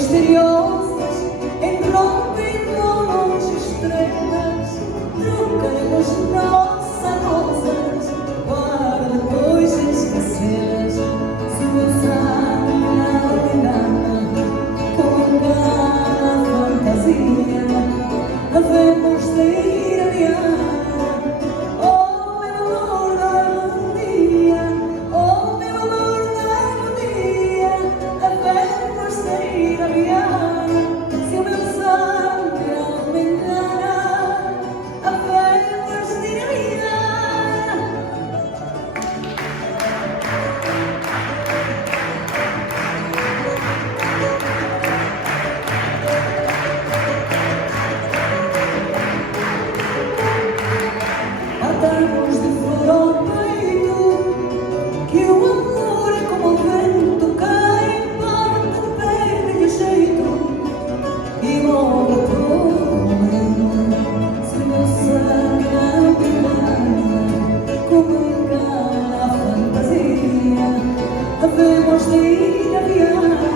misteriosas enrolem longe estrelas, trocamos nossas rosas para depois esquecê-las. Se meu sangue não engana, com engana a fantasia, havemos de ir adiante. Atamos de flor ao peito, que o amor é como o vento, cai, bate, perde de jeito e morre todo momento. Se meu sangue não me engana, como engana a fantasia, havemos de ir adiante.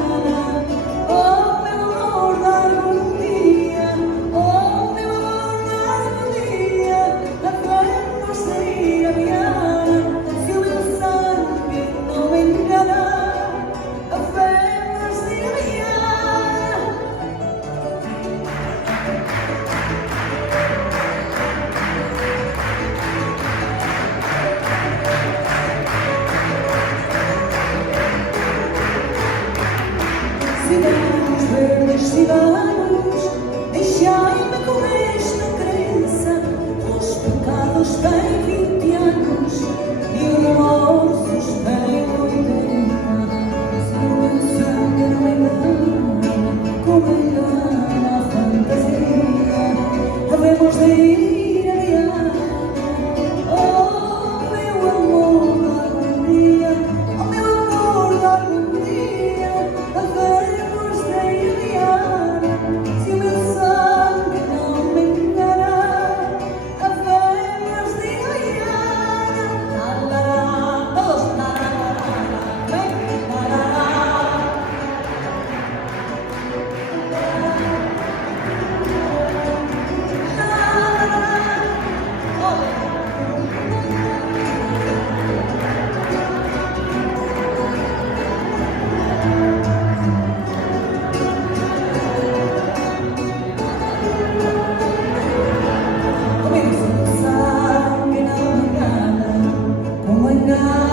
Oh, meu amor, dar-me um dia, oh, meu amor, dar-me um dia, havemos de ir adiante. Se o meu sangue não me engana, havemos de ir adiante. Cidades verdes, cidades, deixai-me com esta crença: os pecados têm 20 anos e os remorsos têm 80. Se o meu sangue não engana, como engana a fantasia, havemos de ir adiante. Oh, meu amor, dar-me um dia, oh, meu amor, dar-me um dia, havemos de ir adiante. Se o meu sangue não me engana, havemos de ir adiante. Todos, vem, comigo. Se o meu sangue não me engana, como engana